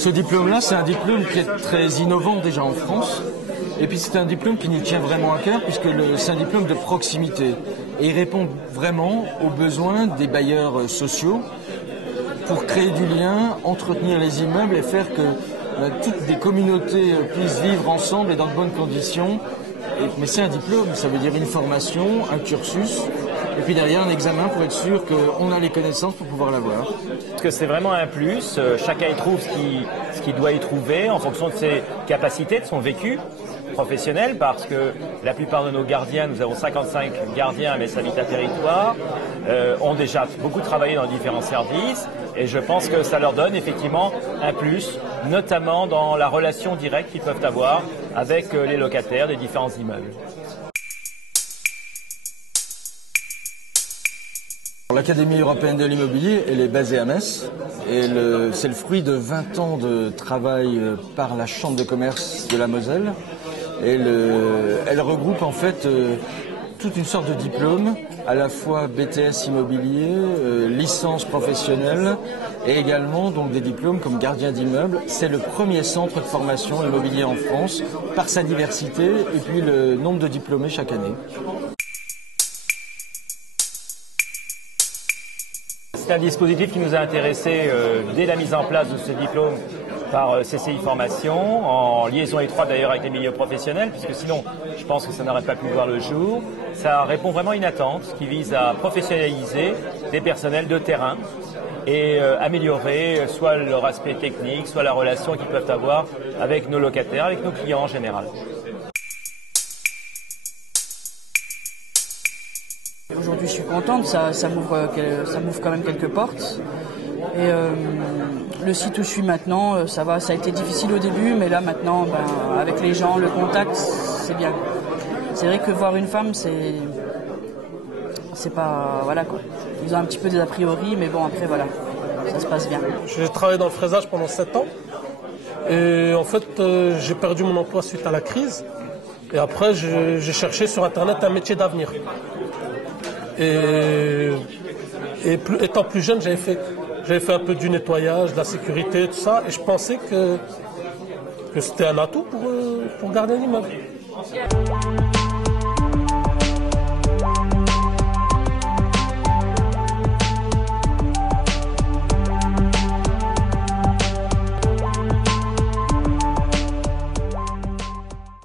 Ce diplôme-là, c'est un diplôme qui est très innovant déjà en France. Et puis c'est un diplôme qui nous tient vraiment à cœur puisque c'est un diplôme de proximité. Et il répond vraiment aux besoins des bailleurs sociaux pour créer du lien, entretenir les immeubles et faire que toutes des communautés puissent vivre ensemble et dans de bonnes conditions. Mais c'est un diplôme, ça veut dire une formation, un cursus, et puis derrière un examen pour être sûr qu'on a les connaissances pour pouvoir l'avoir. Parce que c'est vraiment un plus, chacun y trouve ce qu'il doit y trouver en fonction de ses capacités, de son vécu professionnel, parce que la plupart de nos gardiens, nous avons 55 gardiens à Metz Habitat Territoire, ont déjà beaucoup travaillé dans différents services, et je pense que ça leur donne effectivement un plus, notamment dans la relation directe qu'ils peuvent avoir avec les locataires des différents immeubles. L'Académie européenne de l'immobilier, elle est basée à Metz et c'est le fruit de 20 ans de travail par la Chambre de commerce de la Moselle. Et elle regroupe en fait toute une sorte de diplôme, à la fois BTS immobilier, licence professionnelle et également donc des diplômes comme gardien d'immeuble. C'est le premier centre de formation immobilier en France par sa diversité et puis le nombre de diplômés chaque année. C'est un dispositif qui nous a intéressés dès la mise en place de ce diplôme par CCI Formation, en liaison étroite d'ailleurs avec les milieux professionnels, puisque sinon je pense que ça n'aurait pas pu voir le jour. Ça répond vraiment à une attente qui vise à professionnaliser des personnels de terrain et améliorer soit leur aspect technique, soit la relation qu'ils peuvent avoir avec nos locataires, avec nos clients en général. Aujourd'hui, je suis contente, ça m'ouvre quand même quelques portes. Et le site où je suis maintenant, ça va, ça a été difficile au début, mais là maintenant, avec les gens, le contact, c'est bien. C'est vrai que voir une femme, c'est pas, voilà quoi. Ils ont un petit peu des a priori, mais bon après voilà, ça se passe bien. J'ai travaillé dans le fraisage pendant 7 ans. Et en fait, j'ai perdu mon emploi suite à la crise. Et après, j'ai cherché sur Internet un métier d'avenir. Et étant plus jeune, j'avais fait un peu du nettoyage, de la sécurité, tout ça, et je pensais que c'était un atout pour garder un immeuble.